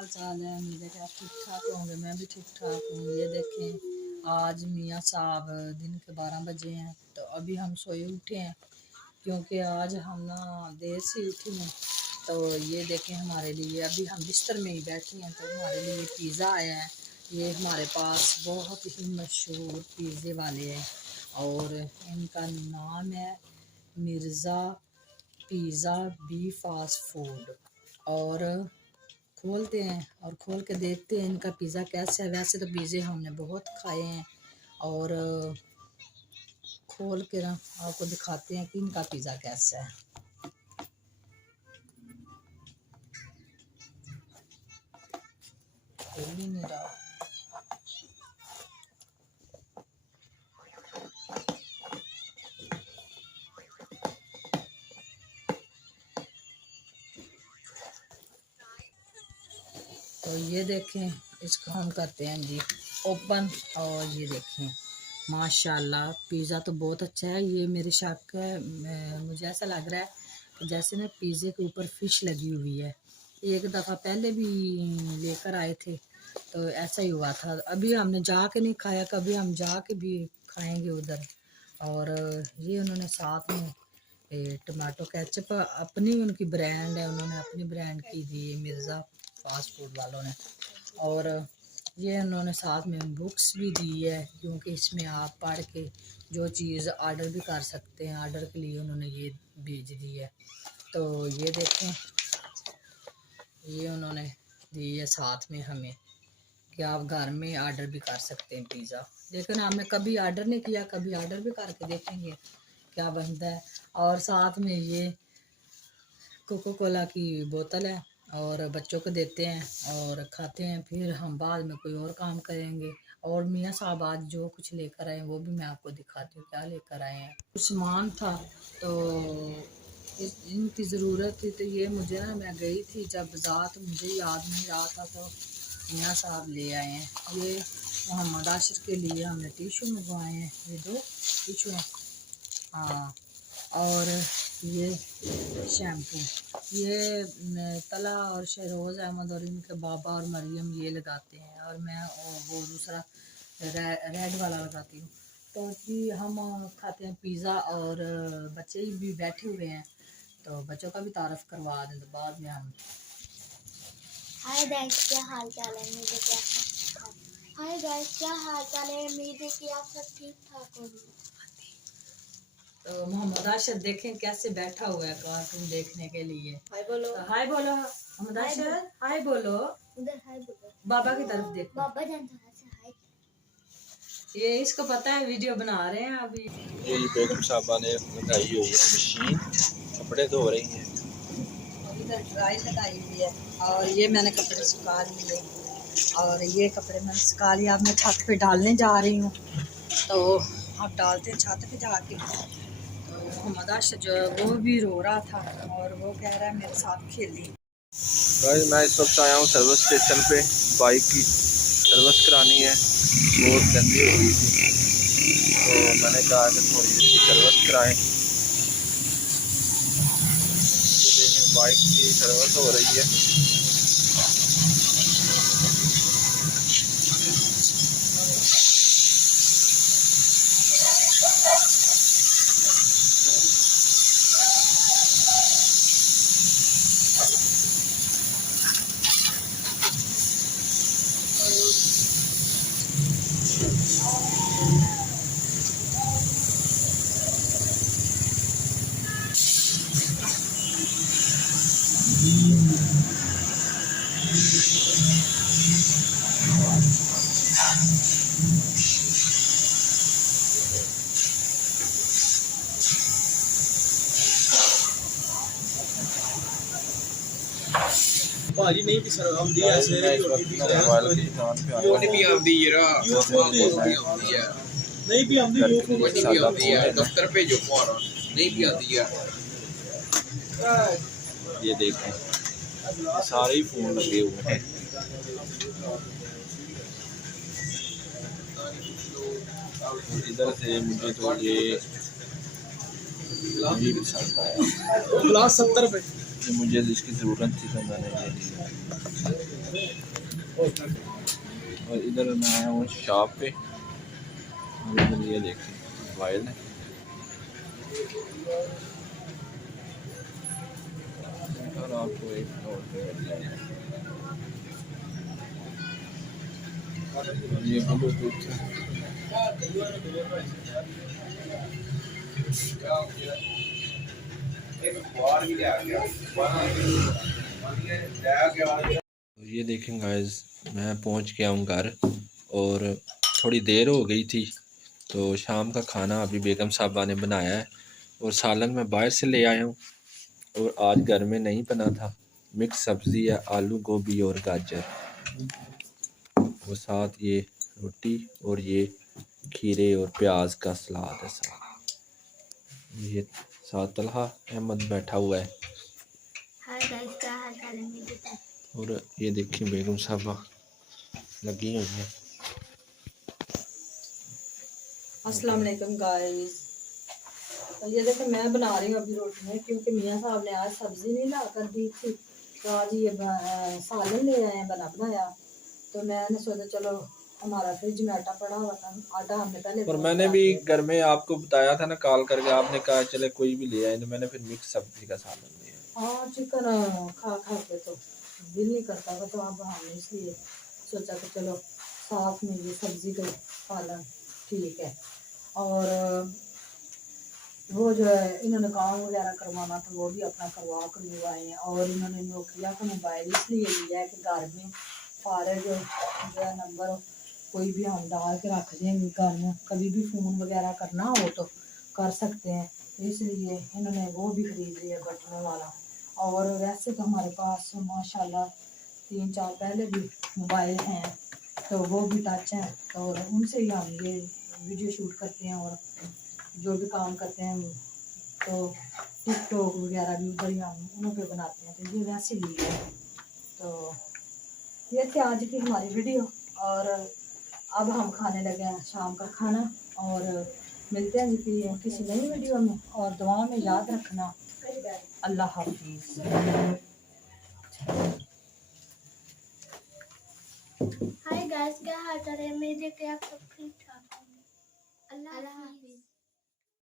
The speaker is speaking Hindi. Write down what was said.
हाल चाल है? उम्मीद है कि आप ठीक ठाक होंगे। मैं भी ठीक ठाक हूँ। ये देखें, आज मियाँ साहब दिन के 12 बजे हैं, तो अभी हम सोए उठे हैं क्योंकि आज हम ना देर से उठे हैं। तो ये देखें, हमारे लिए अभी हम बिस्तर में ही बैठे हैं, तो हमारे लिए पिज़्ज़ा आया है। ये हमारे पास बहुत ही मशहूर पिज़्ज़े वाले हैं और इनका नाम है मिर्ज़ा पिज़्ज़ा बी फास्ट फूड। और खोलते हैं और खोल के देखते हैं इनका पिज़्ज़ा कैसा है। वैसे तो पिज़्ज़े हमने बहुत खाए हैं और खोल के ना आपको दिखाते हैं कि इनका पिज़्ज़ा कैसा है। खोल ही नहीं रहा। तो ये देखें, इसको हम करते हैं जी ओपन। और ये देखें, माशाल्लाह पिज़्ज़ा तो बहुत अच्छा है। ये मेरे शक है, मुझे ऐसा लग रहा है कि जैसे ना पिज़्ज़े के ऊपर फिश लगी हुई है। एक दफ़ा पहले भी लेकर आए थे तो ऐसा ही हुआ था। अभी हमने जाके नहीं खाया, कभी हम जाके भी खाएंगे उधर। और ये उन्होंने साथ में टमाटो केचप अपनी उनकी ब्रांड है, उन्होंने अपनी ब्रांड की दी मिर्ज़ा फास्ट फूड वालों ने। और ये उन्होंने साथ में बुक्स भी दी है क्योंकि इसमें आप पढ़ के जो चीज़ ऑर्डर भी कर सकते हैं। ऑर्डर के लिए उन्होंने ये भेज दी है। तो ये देखें, ये उन्होंने दी है साथ में हमें कि आप घर में ऑर्डर भी कर सकते हैं पिज़्ज़ा। लेकिन हमने कभी ऑर्डर नहीं किया, कभी ऑर्डर भी करके देखेंगे क्या बनता है। और साथ में ये कोको कोला की बोतल है और बच्चों को देते हैं और खाते हैं। फिर हम बाद में कोई और काम करेंगे। और मियाँ साहब आज जो कुछ लेकर आए वो भी मैं आपको दिखाती हूँ क्या लेकर आए हैं। कुछ सामान था तो इनकी ज़रूरत थी, तो ये मुझे ना, मैं गई थी जब बाज़ार तो मुझे याद नहीं रहा था, तो मियाँ साहब ले आए हैं। ये मोहम्मद आशिर के लिए हमने टिशू मंगवाए हैं, ये 2 टिशू हैं। हाँ, और ये शैम्पू, ये तला और शहरोज़ अहमद और इनके बाबा और मरियम ये लगाते हैं और मैं वो दूसरा रेड वाला लगाती हूँ। तो कि हम खाते हैं पिज़्ज़ा और बच्चे भी बैठे हुए हैं तो बच्चों का भी तारफ़ करवा दें तो बाद में हम। हाय गाइस, क्या हाल चाल है? उम्मीद है कि आप हाय गाइस, क्या हाल चाल है? उम्मीद है कि आप सब ठीक ठाक होंगे। तो मोहम्मद आशिर देखें कैसे बैठा हुआ है कार्टून देखने के लिए। हाय बोलो। तो हाय बोलो मोहम्मद आशिर, हाय बोलो। उधर हाय बोलो। बाबा की तरफ देखो। बाबा जान थोड़ा सा हाय। ये इसको पता है वीडियो बना रहे हैं अभी। ये बेगम साहबा ने लगाई हुई है मशीन, कपड़े धो रही हैं। इधर ड्राई लगाई हुई है और ये मैंने कपड़े सुखा लिए और ये कपड़े मैंने सुखा लिए। अब मैं छत पे डालने जा रही हूँ, तो अब डालते हैं छत पे जाके। तो मोहम्मद आशिर जो वो भी रो रहा था और वो कह रहा है मेरे साथ खेली। भाई मैं इस वक्त आया हूँ सर्विस स्टेशन पे, बाइक की सर्विस करानी है, बहुत गंदी हो गई थी तो मैंने कहा कि थोड़ी देर की सर्विस कराएं। बाइक की सर्विस हो रही है। भाजी नहीं भी सर हम दिया ऐसे मैं इस वक्त मोबाइल की दुकान पे आया हूँ। नहीं भी आंदी है नहीं भी आंदी है दफ्तर पे जो मारा नहीं भी आंदी है। ये देखें, सारे ही फोन लगे हुए हैं। इधर से मुझे तो ये पसंद आया, ग्लास 70 पे मुझे जिसकी ज़रूरत थी तो मैंने ये लिया। और इधर मैं आया हूँ शॉप पे और इधर ये देखिए मोबाइल है। और आपको एक फ्लोर पे मिल जाएगा। ये ब्लूटूथ है। और ये देखें गाइस, मैं पहुंच गया हूँ घर और थोड़ी देर हो गई थी तो शाम का खाना अभी बेगम साहबा ने बनाया है और सालन मैं बाहर से ले आया हूँ और आज घर में नहीं बना था। मिक्स सब्ज़ी है, आलू गोभी और गाजर, और साथ ये रोटी और ये खीरे और प्याज का सलाद है साथ। ये साथ तलहा अहमद बैठा हुआ है। हाय गाइस, क्या हाल चाल है मेरे? और ये देखिए बेगम साहबा लगी हुई है। अस्सलाम वालेकुम गाइस। तो ये देखो मैं बना रही हूँ अभी रोटियाँ, क्योंकि मियाँ साहब ने आज सब्ज़ी नहीं ला कर दी थी तो आज ये सालन ले आए हैं बना बनाया। तो मैंने सोचा चलो, हमारा फ्रिज में आटा पड़ा हुआ था, आटा हमने पहले और गूंद मैंने के भी रख दिया। घर में आपको बताया था ना कॉल करके, आपने कहा चले कोई भी ले आए, तो मैंने फिर मिक्स सब्जी का सालन लिया। हाँ, चिकन खा खा के तो दिल नहीं करता था, तो अब हमने इसलिए सोचा कि चलो साथ में ये सब्ज़ी का सालन ठीक है। और वो जो है इन्होंने काम वगैरह करवाना था वो भी अपना करवा कर आए हैं। और इन्होंने नोकिया का मोबाइल इसलिए लिया है कि घर में फारग जो है नंबर कोई भी हम डाल के रख देंगे, घर में कभी भी फ़ोन वगैरह करना हो तो कर सकते हैं। तो इसलिए इन्होंने वो भी खरीद लिया बटनों वाला। और वैसे तो हमारे पास माशाल्लाह 3-4 पहले भी मोबाइल हैं तो वो भी टच हैं, तो उनसे ही हम ये वीडियो शूट करते हैं और जो भी काम करते हैं। तो टिकटॉक वगैरह भी उधर ही हम उन्हों पे बनाते हैं, तो ये वैसे ही है। तो ये थी आज की हमारी वीडियो। और अब हम खाने लगे हैं शाम का खाना और मिलते हैं जी किसी नई वीडियो में। और दुआ में याद रखना। अल्लाह हाफिज़। हाय गाइस, क्या हाल चाल है मेरे? क्या आप सब ठीक ठाक होंगे? अल्लाह हाफिज़।